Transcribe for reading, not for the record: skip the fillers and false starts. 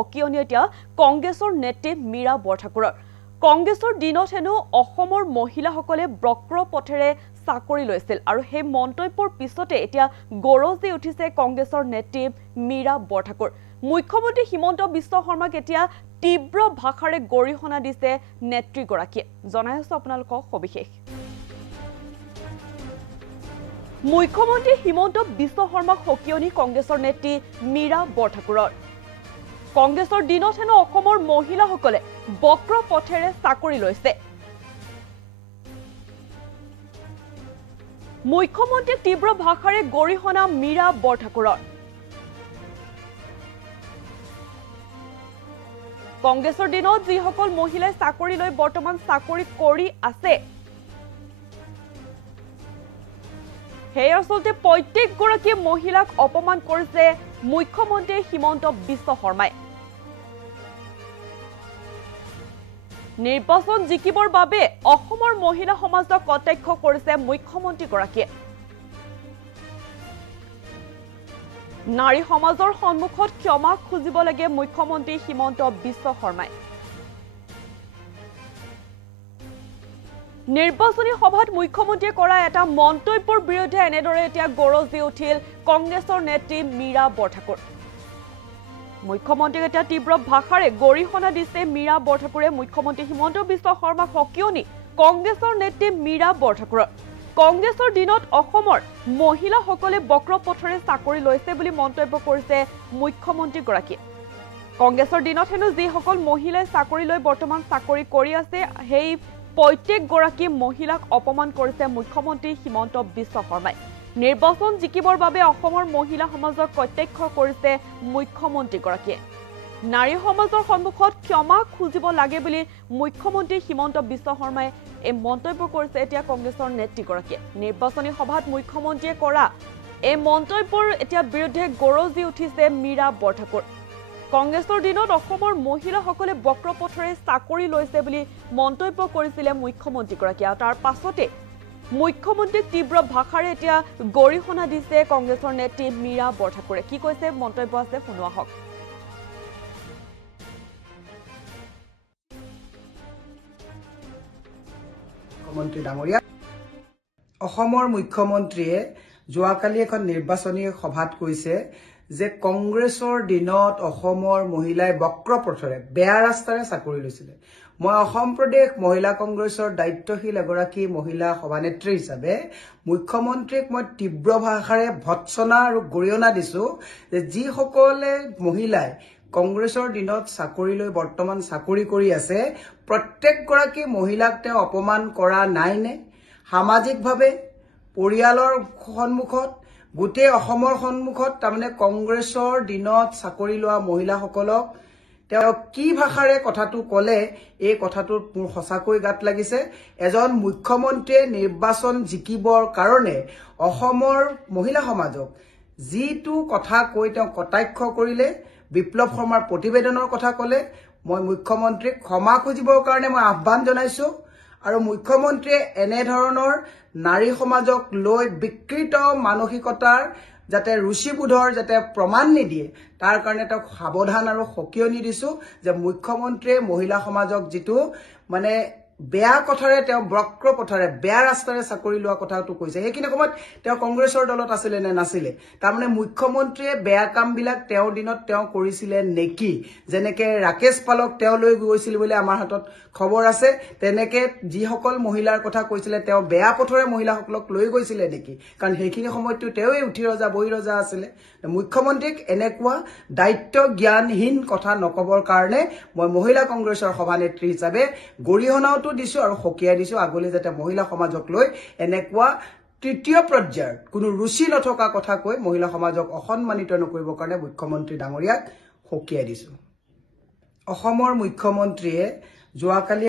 হকিয়নি এতিয়া কংগ্ৰেছৰ নেত্ৰী মীৰা বৰঠাকুৰৰ কংগ্ৰেছৰ দিনত হেনো অসমৰ মহিলাসকলে বক্ৰ পথেৰে চাকৰি লৈছিল আৰু সেই মন্তব্যৰ পিছতে এতিয়া গৰজি উঠিছে কংগ্ৰেছৰ নেত্ৰী মীৰা বৰঠাকুৰ মুখ্যমন্ত্ৰী হিমন্ত বিশ্ব শৰ্মাক এতিয়া তীব্ৰ ভাষাৰে গৰিহণা দিছে নেত্ৰীগৰাকীয়ে জনাই আছো আপোনালোকক সবিশেষ মুখ্যমন্ত্ৰী হিমন্ত বিশ্ব শৰ্মাক হকিয়নি কংগ্ৰেছৰ নেত্ৰী মীৰা বৰঠাকুৰৰ কংগ্ৰেছৰ দিনত হেনো অসমৰ মহিলাসকলে বক্ৰ পথেৰে চাকৰি লৈছে মুখ্যমন্ত্ৰী তীব্ৰ ভাষাৰে গৰিহণা মীৰা বৰঠাকুৰৰ কংগ্ৰেছৰ দিনত যিসকল মহিলাই চাকৰি লৈ বৰ্তমান চাকৰি কৰি আছে সেই আচলতে প্ৰত্যেকগৰাকী মহিলাক অপমান কৰিছে মুখ্যমন্ত্ৰী হিমন্ত বিশ্ব শৰ্মাই নিৰ্বাচন জিকিবৰ বাবে অসমৰ মহিলা সমাজক কটাক্ষ কৰিছে মুখ্যমন্ত্ৰীগৰাকীয়ে নাৰী সমাজৰ সন্মুখত ক্ষমা খুজিব লাগে মুখ্যমন্ত্ৰী হিমন্ত বিশ্ব শৰ্মাই নিৰ্বাচনী সভাত মুখ্যমন্ত্ৰীয়ে কৰা এটা মন্তব্যৰ বিৰুদ্ধে এনেদৰে এতিয়া গৰজি উঠিল কংগ্ৰেছৰ নেত্ৰী মীৰা বৰঠাকুৰ মুখ্যমন্ত্ৰীক এতিয়া তীব্ৰ ভাষাৰে গৰিহণা দিছে মীৰা বৰঠাকুৰে মুখ্যমন্ত্ৰী হিমন্ত বিশ্ব শৰ্মাক হকিয়নি কংগ্ৰেছৰ নেত্ৰী মীৰা বৰঠাকুৰৰ কংগ্ৰেছৰ দিনত অসমৰ মহিলাসকলে বক্ৰ পথেৰে চাকৰি লৈছে বুলি মন্তব্য কৰিছে মুখ্যমন্ত্ৰীগৰাকীয়ে কংগ্ৰেছৰ দিনত হেনো যিসকল মহিলাই চাকৰি লৈ বৰ্তমান চাকৰি কৰি আছে সেই প্ৰত্যেকগৰাকী মহিলাক অপমান কৰিছে মুখ্যমন্ত্ৰী হিমন্ত বিশ্ব শৰ্মাই নিৰ্বাচন জিকিবৰ বাবে অসমৰ মহিলা সমাজক কটাক্ষ কৰিছে মুখ্যমন্ত্ৰীগৰাকীয়ে নাৰী সমাজৰ সন্মুখত ক্ষমা খুজিব লাগে বুলি মুখ্যমন্ত্ৰী হিমন্ত বিশ্ব শৰ্মাই এই মন্তব্য কৰিছে এতিয়া কংগ্ৰেছৰ নেত্ৰীগৰাকীয়ে নিৰ্বাচনী সভাত মুখ্যমন্ত্ৰীয়ে কৰা এই মন্তব্যৰ এতিয়া বিৰুদ্ধে গৰজি উঠিছে মীৰা বৰঠাকুৰ কংগ্ৰেছৰ দিনত অসমৰ মহিলাসকলে বক্ৰ পথেৰে চাকৰি লৈছে বুলি মন্তব্য কৰিছিলে মুখ্যমন্ত্ৰীগৰাকীয়ে আৰু তাৰ পাছতে মুখ্যমন্ত্ৰীক তীব্ৰ ভাষাৰে এতিয়া গৰিহণা দিছে কংগ্ৰেছৰ নেত্ৰী মীৰা বৰঠাকুৰে কি কৈছে মন্তব্য আছে শুনোৱা হওক মুখ্যমন্ত্ৰী ডাঙৰীয়া অসমৰ মুখ্যমন্ত্ৰীয়ে যোৱাকালি এখন নিৰ্বাচনী সভাত কৈছে যে কংগ্ৰেছৰ দিনত অসমৰ মহিলাই বক্ৰ পথেৰে বেয়া ৰাস্তাৰে চাকৰি লৈছিলে মই অসম প্ৰদেশ মহিলা কংগ্ৰেছৰ দায়িত্বশীল এগৰাকী মহিলা সভানেত্ৰী হিচাপে মুখ্যমন্ত্ৰীক মই তীব্ৰ ভাষাৰে ভৎসনা আৰু গৰিহণা দিছো যে যিসকলে মহিলাই কংগ্ৰেছৰ দিনত চাকৰি লৈ বৰ্তমান চাকৰি কৰি আছে প্ৰত্যেকগৰাকী মহিলাক তেওঁ অপমান কৰা নাইনে সামাজিকভাৱে পৰিয়ালৰ সন্মুখত গোটেই অসমৰ সন্মুখত তাৰমানে কংগ্ৰেছৰ দিনত চাকৰি লোৱা মহিলাসকলক তেওঁ কি ভাষাৰে কথাটো কলে এই কথাটোত মোৰ সঁচাকৈ গাত লাগিছে এজন মুখ্যমন্ত্ৰীয়ে নিৰ্বাচন জিকিবৰ কাৰণে অসমৰ মহিলা সমাজক যিটো কথা কৈ তেওঁ কটাক্ষ কৰিলে বিপ্লৱ শৰ্মাৰ প্ৰতিবেদনৰ কথা কলে মই মুখ্যমন্ত্ৰীক ক্ষমা খুজিবৰ কাৰণে মই আহ্বান জনাইছো আৰু মুখ্যমন্ত্ৰীয়ে এনে ধৰণৰ নাৰী সমাজক লৈ বিকৃত মানসিকতাৰ যাতে ৰুচিবোধৰ যাতে প্ৰমাণ নিদিয়ে তাৰ কাৰণে তেওঁক সাৱধান আৰু হকিয়নি দিছো যে মুখ্যমন্ত্ৰীয়ে মহিলা সমাজক যিটো মানে বেয়া কথাৰে তেওঁ বক্ৰ পথেৰে বেয়া ৰাস্তাৰে চাকৰি লোৱা কথাটো কৈছে সেইখিনি সময়ত তেওঁ কংগ্ৰেছৰ দলত আছিল নে নাছিল তাৰমানে মুখ্যমন্ত্ৰীয়ে বেয়া কামবিলাক তেওঁৰ দিনত তেওঁ কৰিছিলে নেকি যেনেকে ৰাকেশ পালক তেওঁ লৈ গৈছিল বুলি আমাৰ হাতত খবৰ আছে তেনেকে যিসকল মহিলাৰ কথা কৈছিলে তেওঁ বেয়া পথৰে মহিলাসকলক লৈ গৈছিলে নেকি কাৰণ সেইখিনি সময়তো তেওঁই উঠি ৰজা বহি ৰজা আছিল মুখ্যমন্ত্ৰীক এনেকুৱা দায়িত্ব জ্ঞানহীন কথা নকবৰ কাৰণে মই মহিলা কংগ্ৰেছৰ সভানেত্ৰী হিচাপে গৰিহণাও দিছো আৰু হকিয়াই দিছো আগলৈ যাতে মহিলা সমাজক লৈ এনেকুৱা তৃতীয় পৰ্যায়ৰ কোনো ৰুচি নথকা কথা কৈ মহিলা সমাজক অসন্মানিত নকৰিবৰ কাৰণে মুখ্যমন্ত্ৰী ডাঙৰীয়াক হকিয়াই দিছো অসমৰ মুখ্যমন্ত্ৰীয়ে যোৱাকালি